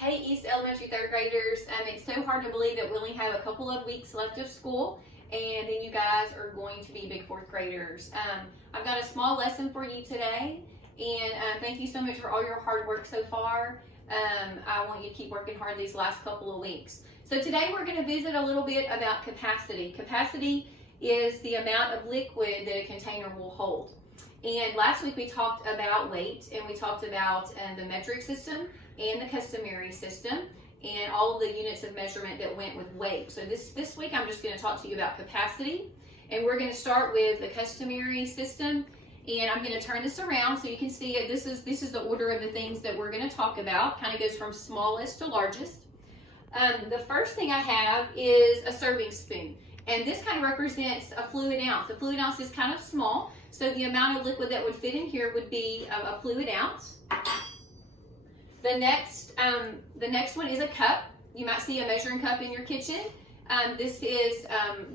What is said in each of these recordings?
Hey, East Elementary third graders. It's so hard to believe that we only have a couple of weeks left of school, and then you guys are going to be big fourth graders. I've got a small lesson for you today, and thank you so much for all your hard work so far. I want you to keep working hard these last couple of weeks. So today we're going to visit a little bit about capacity. Capacity is the amount of liquid that a container will hold. And last week we talked about weight, and we talked about the metric system and the customary system and all of the units of measurement that went with weight. So this week I'm just going to talk to you about capacity, and we're going to start with the customary system, and I'm going to turn this around so you can see it. This is the order of the things that we're going to talk about. Kind of goes from smallest to largest. The first thing I have is a serving spoon, and this kind of represents a fluid ounce. A fluid ounce is kind of small, so the amount of liquid that would fit in here would be a fluid ounce. The next one is a cup. You might see a measuring cup in your kitchen. This is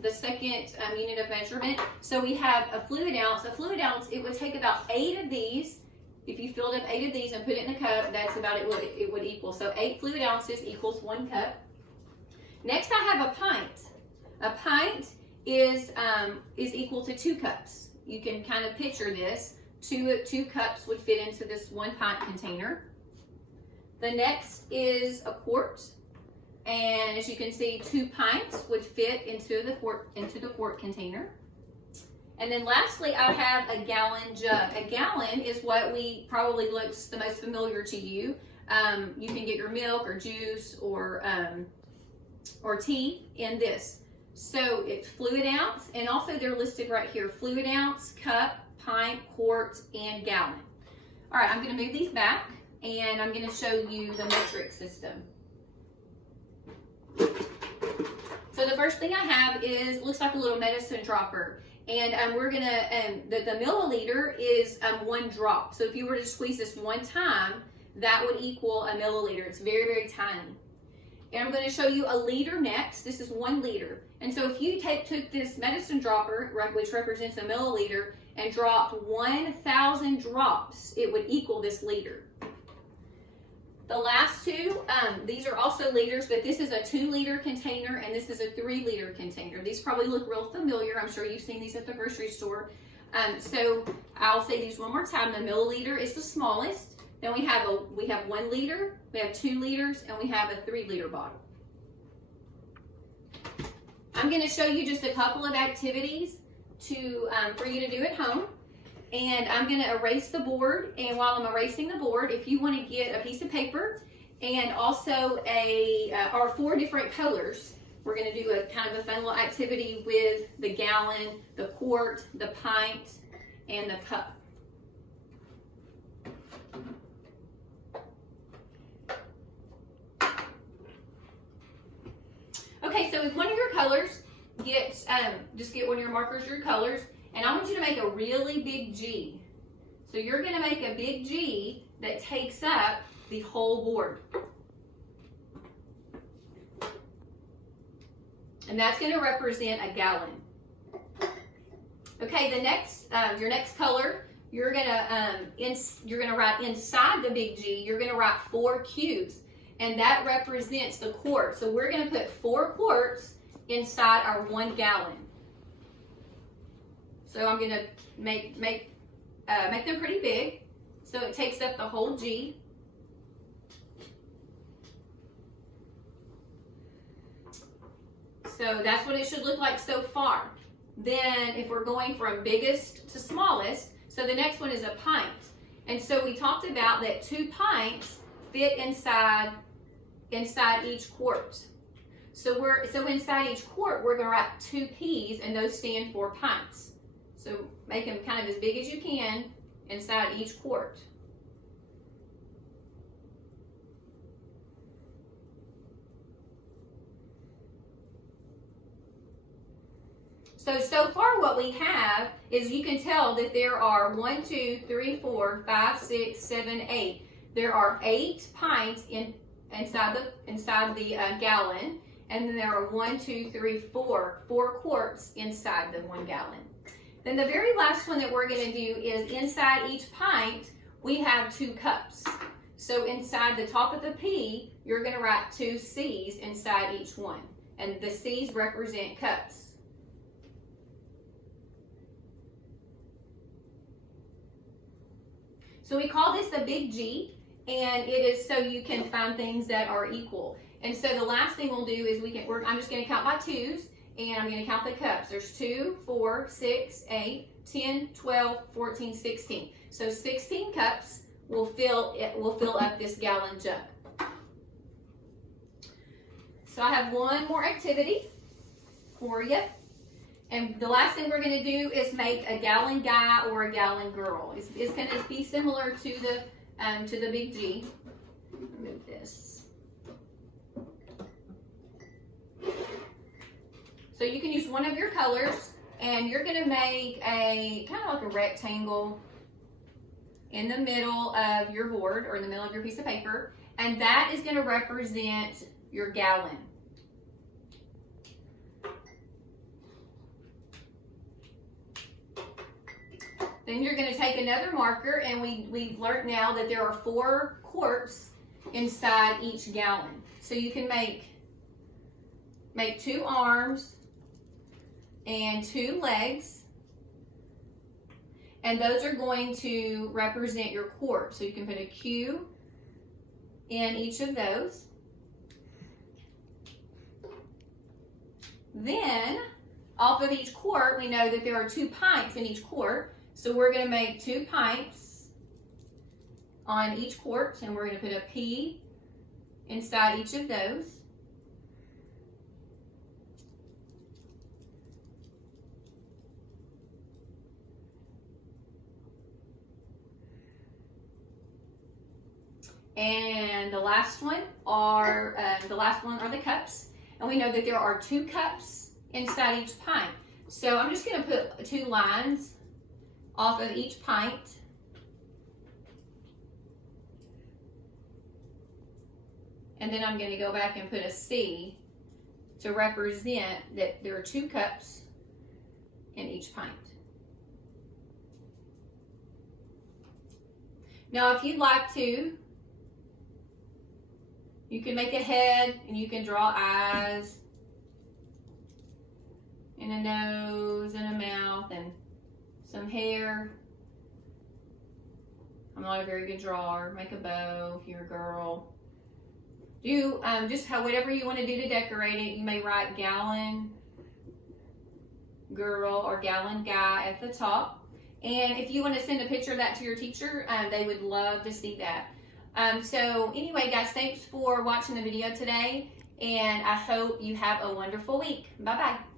the second unit of measurement. So we have a fluid ounce. A fluid ounce, it would take about 8 of these. If you filled up 8 of these and put it in a cup, that's about it would equal. So 8 fluid ounces equals 1 cup. Next I have a pint. A pint is equal to 2 cups. You can kind of picture this. Two cups would fit into this 1 pint container. The next is a quart, and as you can see, 2 pints would fit into the quart container. And then lastly, I have a gallon jug. A gallon is what probably looks the most familiar to you. You can get your milk or juice or tea in this. So it's fluid ounce, and also they're listed right here: fluid ounce, cup, pint, quart, and gallon. All right, I'm going to move these back, and I'm going to show you the metric system. So the first thing I have looks like a little medicine dropper, and we're going to, the milliliter is 1 drop. So if you were to squeeze this 1 time, that would equal a milliliter. It's very, very tiny. And I'm going to show you a liter next. This is 1 liter. And so if you took this medicine dropper, which represents a milliliter, and dropped 1,000 drops, it would equal this liter. The last two, these are also liters, but this is a 2-liter container and this is a 3-liter container. These probably look real familiar. I'm sure you've seen these at the grocery store. So I'll say these one more time. The milliliter is the smallest. Then we have 1 liter, we have 2 liters, and we have a 3-liter bottle. I'm going to show you just a couple of activities for you to do at home. And I'm going to erase the board, and while I'm erasing the board, if you want to get a piece of paper and also or 4 different colors, we're going to do a kind of a fun little activity with the gallon, the quart, the pint, and the cup. Okay, so with one of your colors, just get one of your markers, your colors, and I want you to make a really big G. So you're going to make a big G that takes up the whole board. And that's going to represent a gallon. Okay, your next color, you're going to write inside the big G, you're going to write 4 cubes. And that represents the quart. So we're going to put 4 quarts inside our 1 gallon. So I'm going to make them pretty big, so it takes up the whole G. So that's what it should look like so far. Then if we're going from biggest to smallest, so the next one is a pint. And so we talked about that 2 pints fit inside each quart. So inside each quart, we're going to write 2 P's, and those stand for pints. So make them kind of as big as you can inside each quart. So far what we have is, you can tell that there are 1, 2, 3, 4, 5, 6, 7, 8. There are 8 pints inside the gallon, and then there are 1, 2, 3, 4 quarts inside the 1 gallon. Then the very last one that we're going to do is inside each pint, we have 2 cups. So inside the top of the P, you're going to write 2 C's inside each one. And the C's represent cups. So we call this the big G, and it is so you can find things that are equal. And so the last thing we'll do is I'm just going to count by 2s, and I'm going to count the cups. There's 2, 4, 6, 8, 10, 12, 14, 16. So 16 cups will fill up this gallon jug. So I have one more activity for you. And the last thing we're going to do is make a gallon guy or a gallon girl. It's going to be similar to the big G. Remove this. So you can use one of your colors, and you're going to make a kind of like a rectangle in the middle of your board or in the middle of your piece of paper, and that is going to represent your gallon. Then you're going to take another marker, and we've learned now that there are 4 quarts inside each gallon. So you can make 2 arms and 2 legs, and those are going to represent your quart. So you can put a Q in each of those. Then, off of each quart, we know that there are 2 pints in each quart. So we're going to make 2 pints on each quart, and we're going to put a P inside each of those. And the last one are the cups, and we know that there are 2 cups inside each pint. So I'm just going to put 2 lines off of each pint, and then I'm going to go back and put a C to represent that there are 2 cups in each pint. Now, if you'd like to, you can make a head, and you can draw eyes and a nose and a mouth and some hair. I'm not a very good drawer. Make a bow if you're a girl. Do just whatever you want to do to decorate it. You may write gallon girl or gallon guy at the top. And if you want to send a picture of that to your teacher, they would love to see that. So anyway, guys, thanks for watching the video today, and I hope you have a wonderful week. Bye-bye.